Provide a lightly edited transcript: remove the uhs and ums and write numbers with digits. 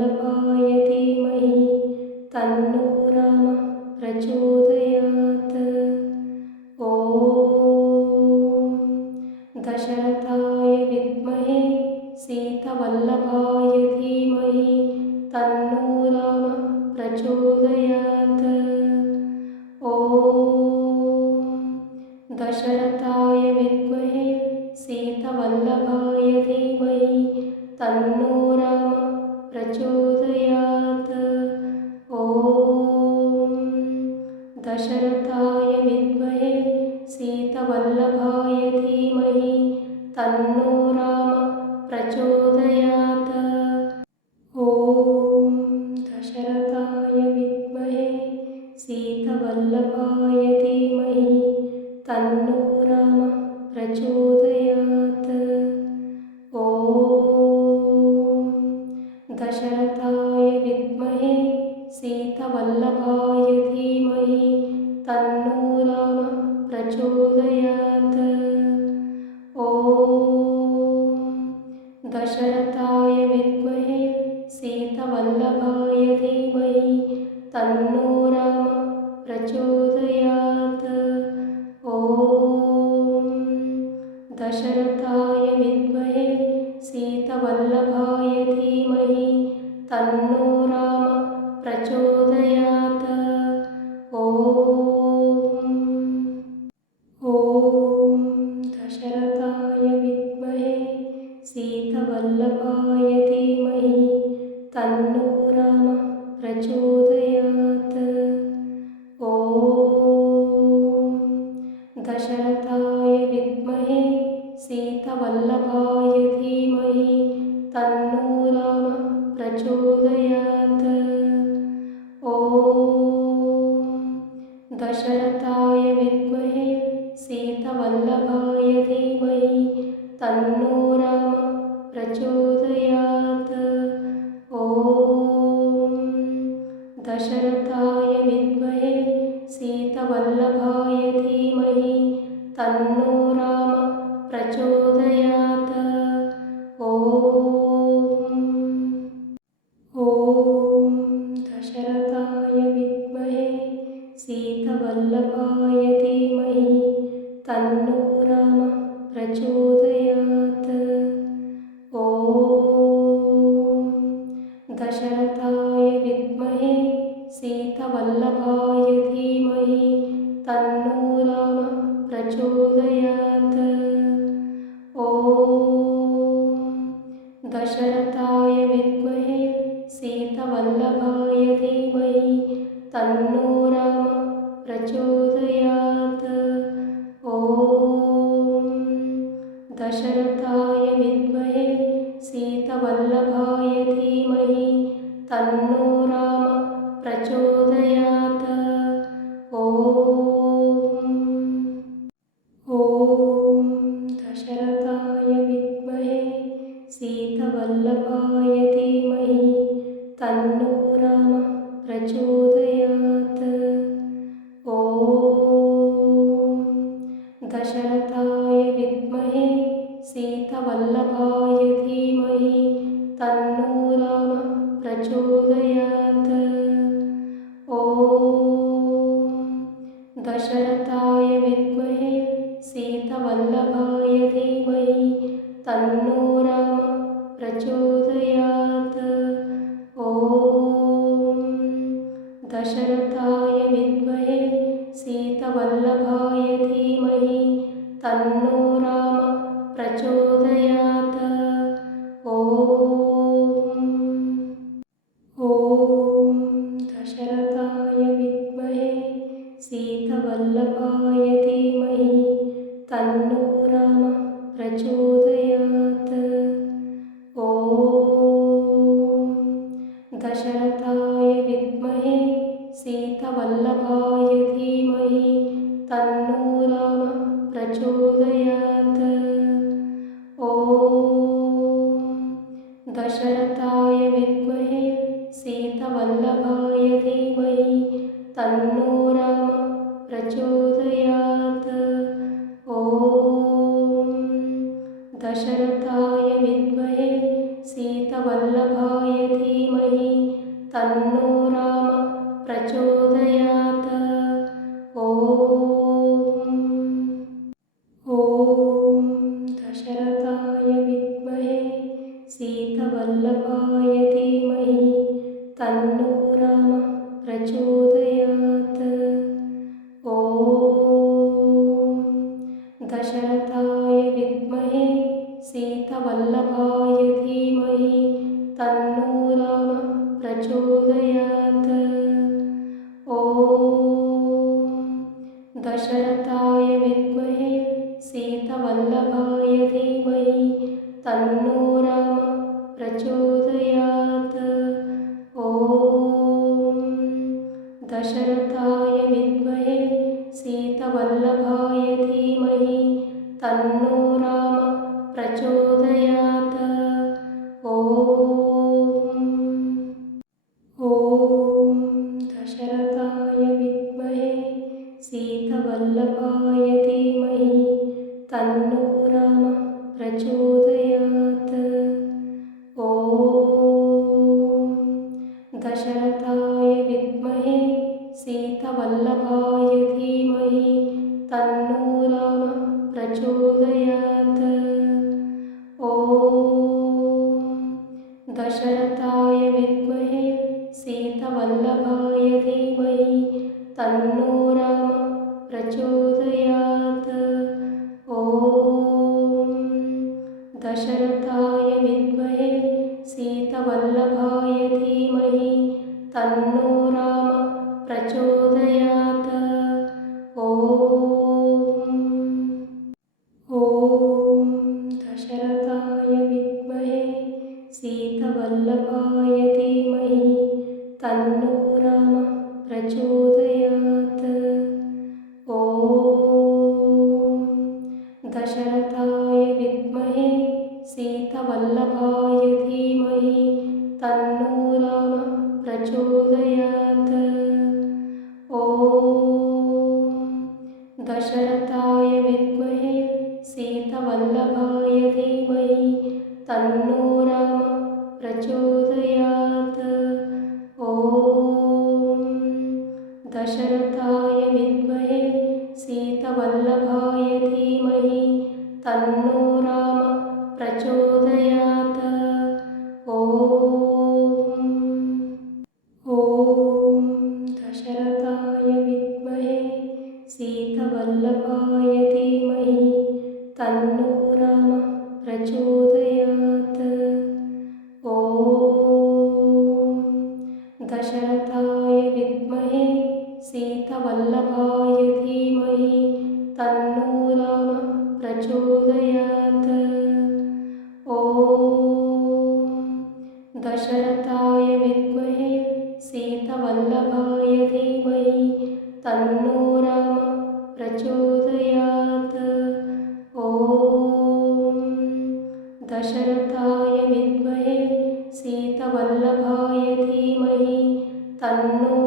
सीतवल्लभाय धीमहि तन्नो रामः प्रचोदयात्। ॐ दशरथाय विद्महे सीतवल्लभाय धीमहि तन्नो रामः प्रचोदयात्। ॐ दशरथाय विद्महे सीतवल्लभाय धीमहि तन्नो रामः प्रचोदयात्। ॐ दशरथाय विद्महे सीतवल्लभाय धीमहि तन्नो रामः प्रचोदयात्। ॐ दशरथाय विद्महे सीतवल्लभाय धीमहि तन्नो रामः प्रचोदयात्। ॐ दशरथाय विद्महे सीतवल्लभाय धीमहि तन्नो रामः प्रचोदयात्। ॐ दशरथाय विद्महे सीतवल्लभाय धीमहि तन्नो रामः प्रचोदयात्। ॐ दशरथाय विद्महे सीतवल्लभाय धीमहि तन्नो रामः प्रचोदयात्। ॐ दशरथाय विद्महे सीतवल्लभाय धीमहि तन्नो रामः प्रचोदयात्। ॐ दशरथाय विद्महे सीतवल्लभाय धीमहि तन्नो रामः प्रचोदयात्। ॐ दशरथाय विद्महे सीतवल्लभाय धीमहि तन्नो रामः प्रचोदयात्। ॐ दशरथाय विद्महे सीतवल्लभाय धीमहि तन्नो रामः प्रचोदयात्। ॐ दशरथाय विद्महे सीतवल्लभाय धीमहि तन्नो रामः प्रचोदयात्। ॐ दशरथाय विद्महे सीतवल्लभाय धीमहि तन्नो रामः प्रचोदयात्। ॐ दशरथाय विद्महे सीतवल्लभाय धीमहि तन्नो रामः प्रचोदयात्। ॐ दशरथाय विद्महे सीतवल्लभाय धीमहि तन्नो रामः प्रचोदयात्। ॐ दशरथाय विद्महे सीतवल्लभाय धीमहि तन्नो रामः प्रचोदयात्। ॐ दशरथाय विद्महे सीतवल्लभाय धीमहि तन्नो रामः प्रचोदयात्। ॐ दशरथाय विद्महे सीतवल्लभाय धीमहि तन्नो रामः प्रचोदयात्। ॐ दशरथाय विद्महे सीतवल्लभाय धीमहि तन्नो रामः प्रचोदयात्। ॐ दशरथाय विद्महे सीतवल्लभाय धीमहि तन्नो रामः प्रचोदयात्। ॐ दशरथाय विद्महे सीतवल्लभाय धीमहि तन्नो रामः प्रचोदयात्। ॐ दशरथाय विद्महे सीतवल्लभाय धीमहि तन्नो रामः प्रचोदयात्। ॐ दशरथाय विद्महे सीतवल्लभाय धीमहि सीतवल्लभाय धीमहि तन्नो रामः प्रचोदयात्। ॐ दशरथाय विद्महे सीतवल्लभाय धीमहि तन्नो रामः प्रचोदयात्। ॐ दशरथाय विद्महे सीतवल्लभाय धीमहि तन्नो रामः प्रचोदयात्। ॐ दशरथाय विद्महे सीतवल्लभाय धीमहि तन्नो रामः प्रचोदयात्। ॐ दशरथाय विद्महे सीतवल्लभाय धीमहि तन्नो रामः प्रचोदयात्। ॐ दशरथाय विद्महे सीतवल्लभाय धीमहि तन्नो रामः प्रचोदयात्। ॐ दशरथाय विद्महे सीतवल्लभाय धीमहि तन्नो रामः प्रचोदयात्। ॐ दशरथाय विद्महे सीतवल्लभाय धीमहि तन्नो रामः प्रचोदयात्। ॐ दशरथाय विद्महे सीतवल्लभाय धीमहि तन्नो रामः प्रचोदयात्। ॐ दशरथाय विद्महे सीतवल्लभाय धीमहि तन्नो रामः प्रचोदयात्। ॐ दशरथाय विद्महे सीतवल्लभाय धीमहि तन्नो रामः प्रचोदयात्। ॐ दशरथाय विद्महे सीतवल्लभाय धीमहि तन्नो रामः प्रचोदयात्। ॐ दशरथाय विद्महे सीतवल्लभाय धीमहि तन्नो रामः प्रचोदयात्। ॐ दशरथाय विद्महे सीतवल्लभाय धीमहि तन्नो रामः प्रचोदयात्। ॐ दशरथाय विद्महे सीतवल्लभाय धीमहि तन्नो रामः प्रचोदयात्। ॐ दशरथाय विद्महे सीतवल्लभाय धीमहि तन्नो